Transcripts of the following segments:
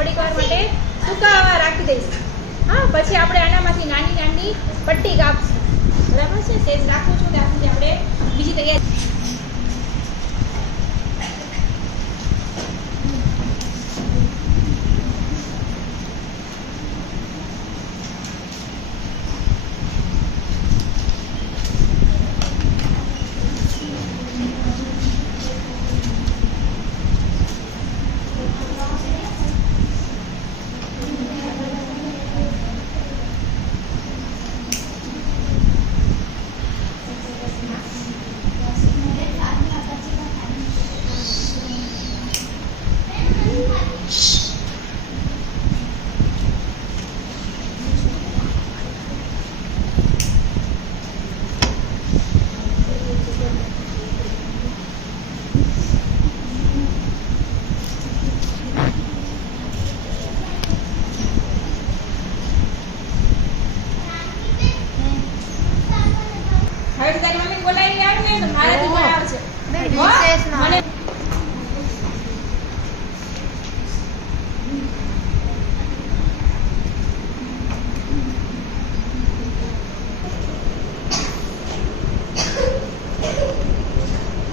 થોડીક વાર માટે સુકાવા રાખી દઈશ. હા, પછી આપણે આનામાંથી નાની નાની પટ્ટી કાપશું. બરાબર છે? સેજ રાખું છું. ત્યાં સુધી આપણે બીજી તૈયારી હવે તો તારી મમ્મી બોલાવી આવે ને તો મારાથી પણ આવશે હો? મને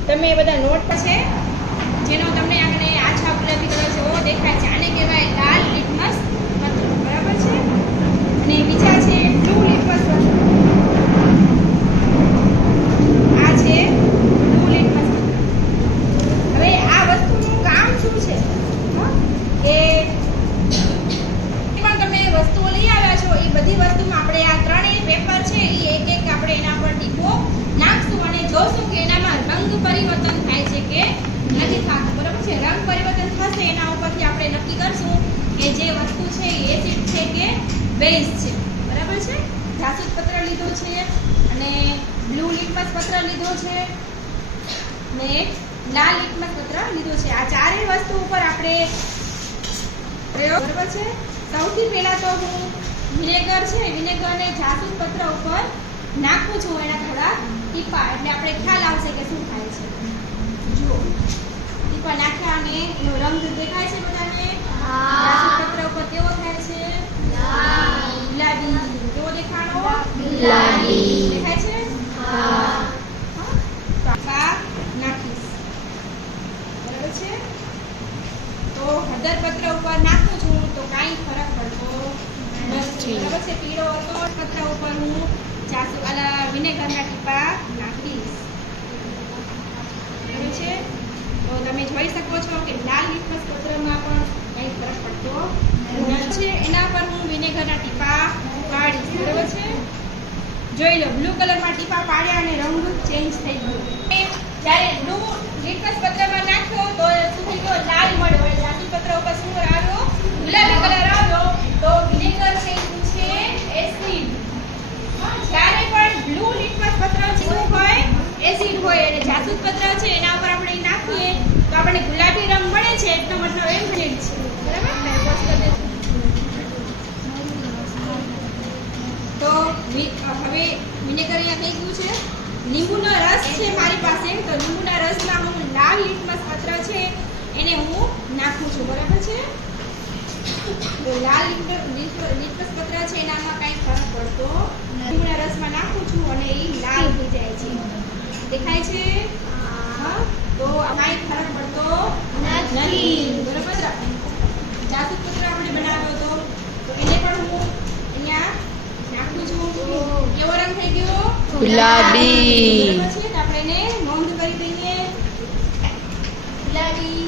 તમે એ બધા નોટ છે જેનો તમને આગળ આછા ગુલાબી કલર જેવો દેખાય છે આને કહેવાય લાલ લિટમસ પત્ર બરાબર છે અને બીજા છે બ્લુ લિટમસ પત્ર આ છે બ્લુ લિટમસ પત્ર હવે આ વસ્તુનું કામ શું છે હં? કે પણ તમે વસ્તુઓ લઈ આવ્યા છો એ બધી વસ્તુમાં આપણે આ ત્રણેય પેપર છે એ એક એક આપણે એના પર ટીપો નાખશું અને જોશું કે એનામાં રંગ પરિવર્તન થાય છે કે નથી થતું. બરાબર છે? રંગ પરિવર્તન થશે, એના ઉપરથી આપણે નક્કી કરશું કે જે વસ્તુ છે એ એસિડ છે કે બેઝ છે. બરાબર છે? જાસૂદ પત્ર લીધો છે અને બ્લુ લિટમસ પત્ર લીધો છે ને લાલ લિટમસ પત્ર લીધો છે. આ ચારેય વસ્તુ ઉપર આપણે પ્રયોગ બરાબર છે? સૌથી પહેલા તો હું વિનેગર છે વિનેગરને જાસૂદ પત્ર ઉપર નાખું છું એના થોડા ટીપા. એટલે આપણે ખ્યાલ આવશે કે શું થાય છે. જુઓ. ટીપા નાખ્યા અને એનો રંગ દેખાય છે બધાને? જાસૂદ પત્ર ઉપર કેવો થાય છે? ગુલાબી. કેવો દેખાણો? ગુલાબી. દેખાય છે? હા. નાખીશ. બરાબર છે? તો હળદર પત્ર ઉપર નાખું છું તો કાંઈ ફરક પડતો જોઈ શકો છો લાલ લિટમસ પત્રમાં જોઈ લો બ્લુ કલરમાં ટીપા પાડ્યા અને રંગ ચેન્જ થઈ ગયો જ્યારે બ્લુ પત્રમાં નાખ્યો તો શું થઈ લાલ મળ્યો એટલે પત્ર ઉપર શું આવ્યો ગુલાબી કલર આવ્યો તો વિનેગર છે એસિડ. જ્યારે પણ બ્લુ લિટમસ પત્ર જેવું હોય, એસિડ હોય અને જાસૂદ પત્ર છે, એના ઉપર આપણે નાખીએ, તો આપણને ગુલાબી રંગ મળે છે એટલો મતલબ એમ છે. બરાબર. તો હવે વિનેગર અહીંયા થઈ ગયું છે. લીંબુનો રસ છે મારી પાસે, તો લીંબુના રસમાં હું લાલ લીટમસ પત્ર છે, એને હું નાખું છું. બરાબર છે? તો લાલ પત્ર છે એનામાં કાંઈ ફરક પડતો લીંબુના રસમાં નાખું છું અને એ લાલ થઈ જાય છે. દેખાય છે? તો કાંઈ ફરક પડતો નથી. બરાબર? જાસૂદ પત્ર આપણે બનાવ્યો હતો. તો એને પણ હું અહીંયા નાખું છું. કેવો રંગ થઈ ગયો? ગુલાબી. આપણે એને નોંધ કરી દઈએ. ગુલાબી.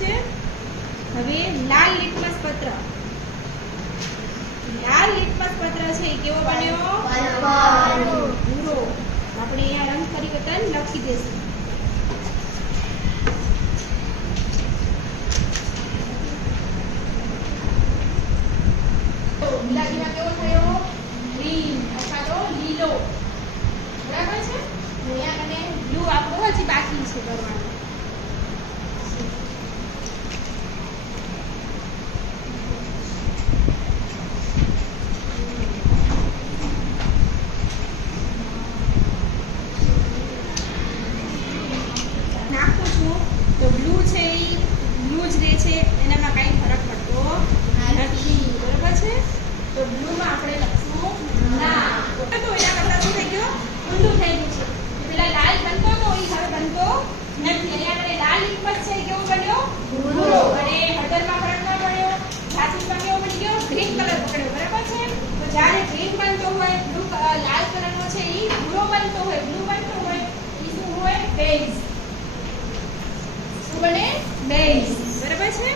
છે? હવે લાલ લિટમસ પત્ર. લાલ લિટમસ પત્ર છે કેવો બન્યો? ભૂરો. આપણે અહીંયા રંગ પરિવર્તન લખી દેશું શું હોય બેઝ શું બને બેઝ બરાબર છે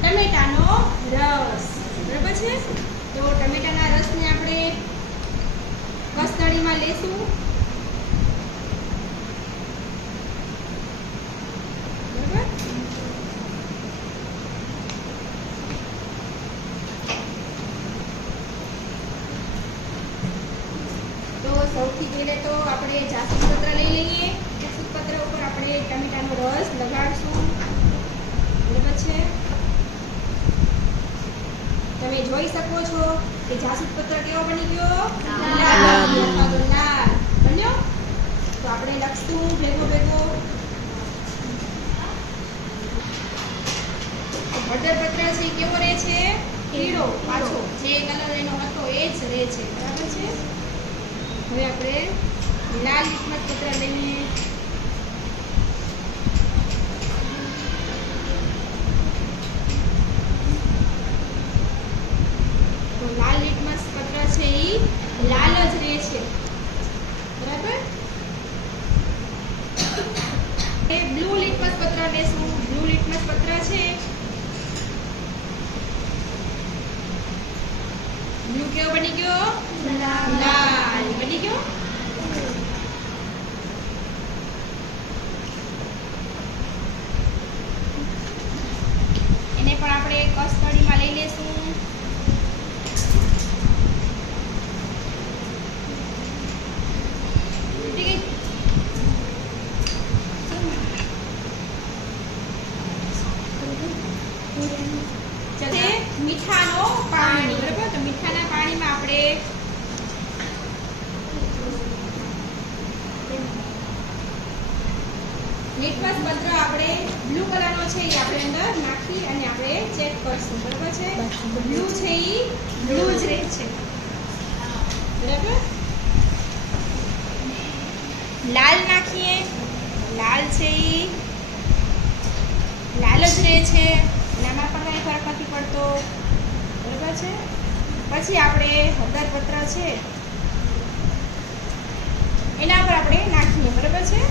ટમેટાનો રસ બરાબર છે તો ટમેટાના રસને આપણે કસ્તડીમાં લેશું બરાબર તો સૌથી પહેલે તો આપણે જાસૂદ પત્ર લઈ લઈએ જાસૂદ પત્ર ઉપર આપણે ટમેટાનો રસ લગાડશું બરાબર છે તમે જોઈ શકો છો કે જાસૂદ પત્ર કેવો બની ગયો? લાલ. બન્યો? તો આપણે લખશું ભેગો ભેગો. હળદર પત્ર છે કેવો રહે છે? પીળો પાછો. જે કલર એનો હતો એ જ રહે છે. બરાબર છે? હવે આપણે લાલ લીટમસ પત્ર લઈને તો લાલ લીટમસ પત્ર છે ઈ લાલ જ રહે છે બરાબર એ બ્લુ લિટમસ પત્ર લેશું બ્લુ લિટમસ પત્ર છે. બ્લુ કેવો બની ગયો? લાલ. બની ગયો એને પણ આપણે કસ્ટડીમાં લઈ લેશું ઠીક છે મીઠાનો પાણી, બરાબર? તો મીઠાના પાણીમાં આપણે લીટમસ પત્ર આપણે બ્લુ કલરનો છે એ આપણે અંદર નાખી અને આપણે ચેક કરશું, બરાબર છે? બ્લુ છે એ બ્લુ જ રહે છે. બરાબર? લાલ નાખીએ. લાલ છે એ લાલ જ રહે છે. એનામાં પણ કંઈ ફરક નથી પડતો. બરાબર છે? પછી આપણે હળદર પત્ર છે. એના પર આપણે નાખીએ, બરાબર છે?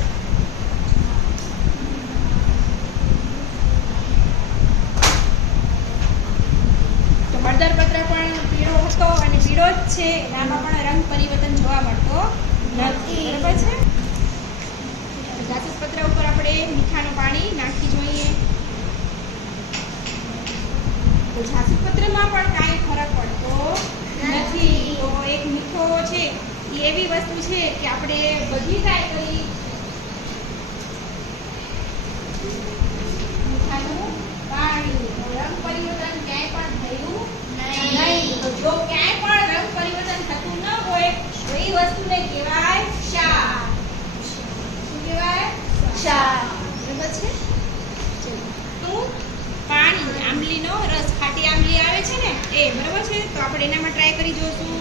તો હળદર પત્ર પણ પીળો હતો અને પીળો જ છે. એનામાં પણ રંગ પરિવર્તન જોવા મળતો નથી. બરાબર છે જાસૂદ પત્ર ઉપર આપણે મીઠાનું પાણી નાખી જોઈએ તો જાસૂદ પત્રમાં પણ કાંઈ ફરક પડતો નથી તો એક મીઠો છે એ એવી વસ્તુ છે કે આપણે બધી ટ્રાય કરી. મીઠાનું પાણી રંગ પરિવર્તન ક્યાંય પણ થયું નહીં. જો ક્યાંય પણ રંગ પરિવર્તન થતું ન હોય તો એ વસ્તુને કહેવાય ક્ષાર શું કહેવાય? ચાર બરાબર છે? પાણી આંબલીનો રસ. ખાટી આંબલી આવે છે ને? એ બરાબર છે? તો આપણે એનામાં ટ્રાય કરી જોઈશું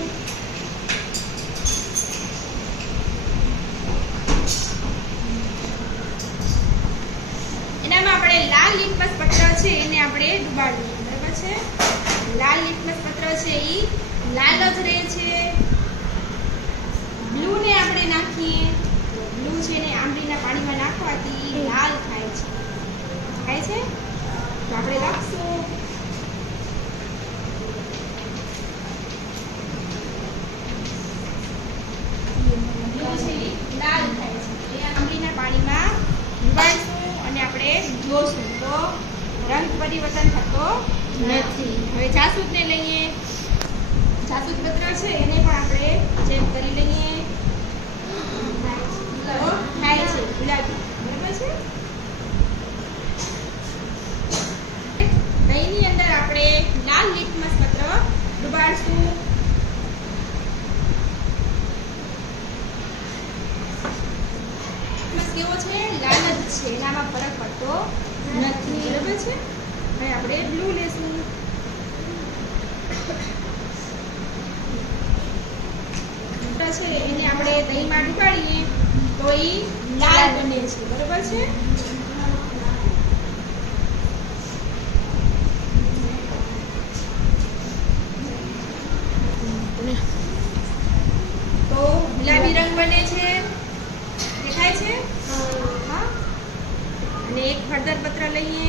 એનામાં આપણે લાલ લીટમસ પત્ર છે એને આપણે ડુબાડવું બરાબર છે? લાલ લીટમસ પત્ર છે એ લાલ જ રહે છે. લિટમસ પત્ર. ડુબાડશું કેવો છે? લાલ છે. એનામાં ફરક પડતો નથી. બરાબર છે? હવે આપણે બ્લુ લેશું. છે, એને આપણે દહીંમાં ડુબાડીએ, તો એ લાલ બને છે. બરાબર છે? બને છે? દેખાય છે? હા. અને એક હળદર પત્ર લઈએ.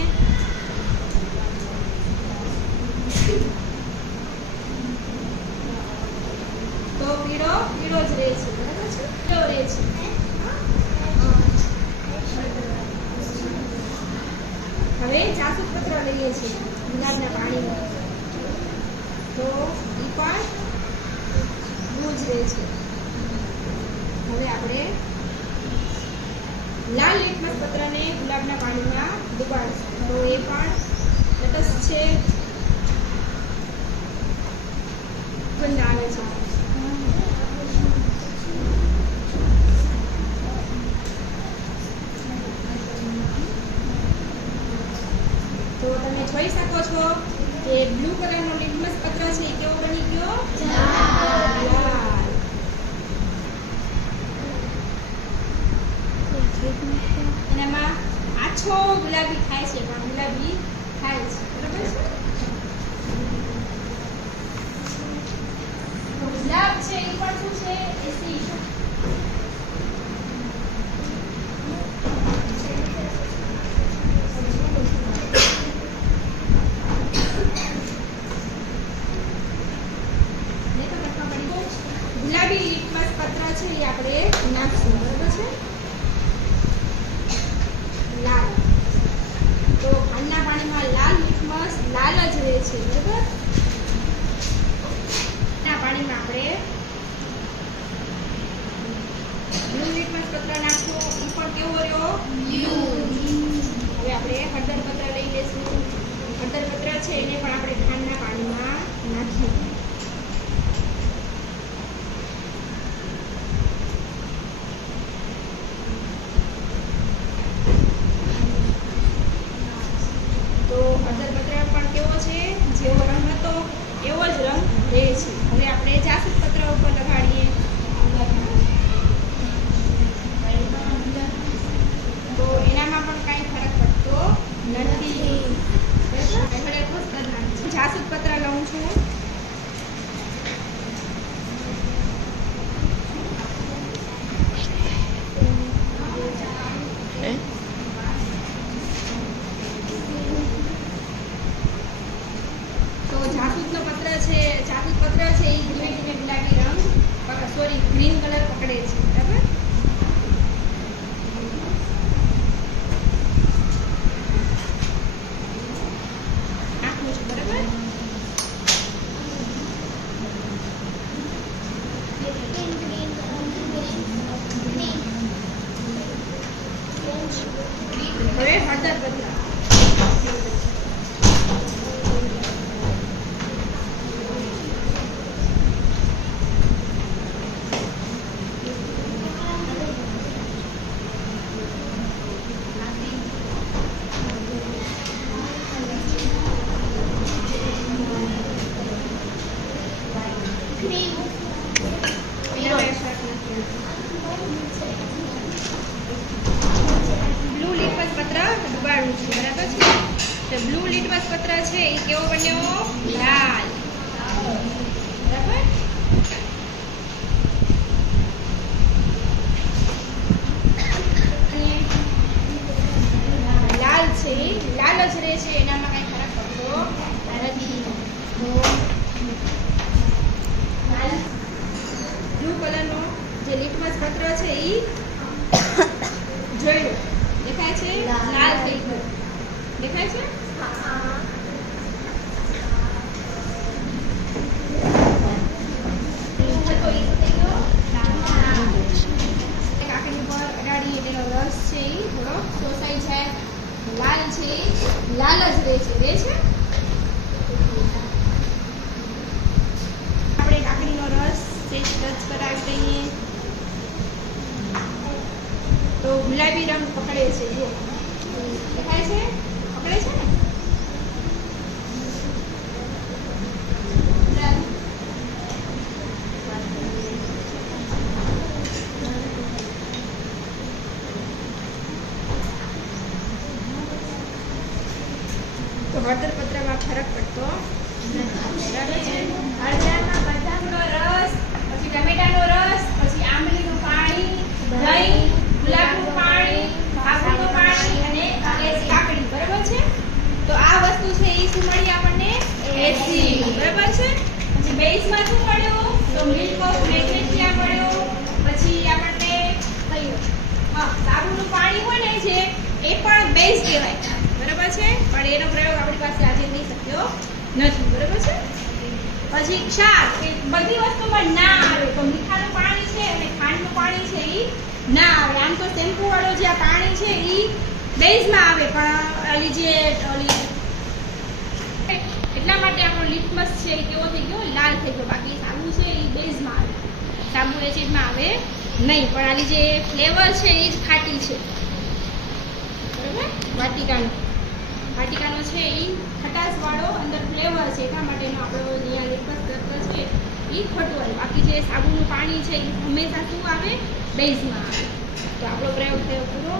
Let us check. લાભ છે એ પણ શું છે? એસી હવે આપણે હળદર પત્ર લઈ લેશું હળદર પત્ર છે એને પણ આપણે ખાંડના પાણીમાં નાખીએ. ಮಾಡ್ತಾ ಇರ್ಬೇಕು લાલચ રહે છે રહે છે? તો પત્રમાં ફરક પડતો. હળદરમાં બદામનો રસ પછી ટમેટાનો રસ પછી આંબલીનું પાણી દહીં ગુલાબનું પાણી તો આ વસ્તુ છે એ શું મળી આપણને બરાબર છે પછી બેઝમાં શું મળ્યું તો મિલ્ક ઓફ મેગ્નેશિયા મળ્યો પછી આપણને કયું હા, સાબુનું પાણી હોય ને જે, એ પણ બેઝ કહેવાય. બરાબર છે? પણ એનો પ્રયોગ આપણી પાસે આજે થઈ શક્યો નથી, બરાબર છે? પછી ક્ષાર એ બધી વસ્તુમાં ના આવે. તો મીઠાનું પાણી છે અને ખાંડનું પાણી છે એ ના આવે. આમ તો શેમ્પુ વાળો જે આ પાણી છે એ બેઝમાં આવે. પણ ઓલી જે ઓલી એટલા માટે આપણો લિટમસ છે એ કેવો થઈ ગયો? લાલ થઈ ગયો. બાકી સાબુ છે એ બેઝમાં આવે. સાબુ એસિડમાં આવે નહીં. પણ આની જે ફ્લેવર છે એ જ ખાટી છે. બરાબર? વાટિકાનો. વાટિકાનો છે એ ખટાશવાળો અંદર ફ્લેવર છે, એટલા માટેનો આપણો અહીંયા લિટમસ તત્વ છે. એ ખોટું આવે બાકી જે સાબુનું પાણી છે એ હંમેશા શું આવે? બેઝમાં આવે. તો આપણો પ્રયોગ થયો પૂરો.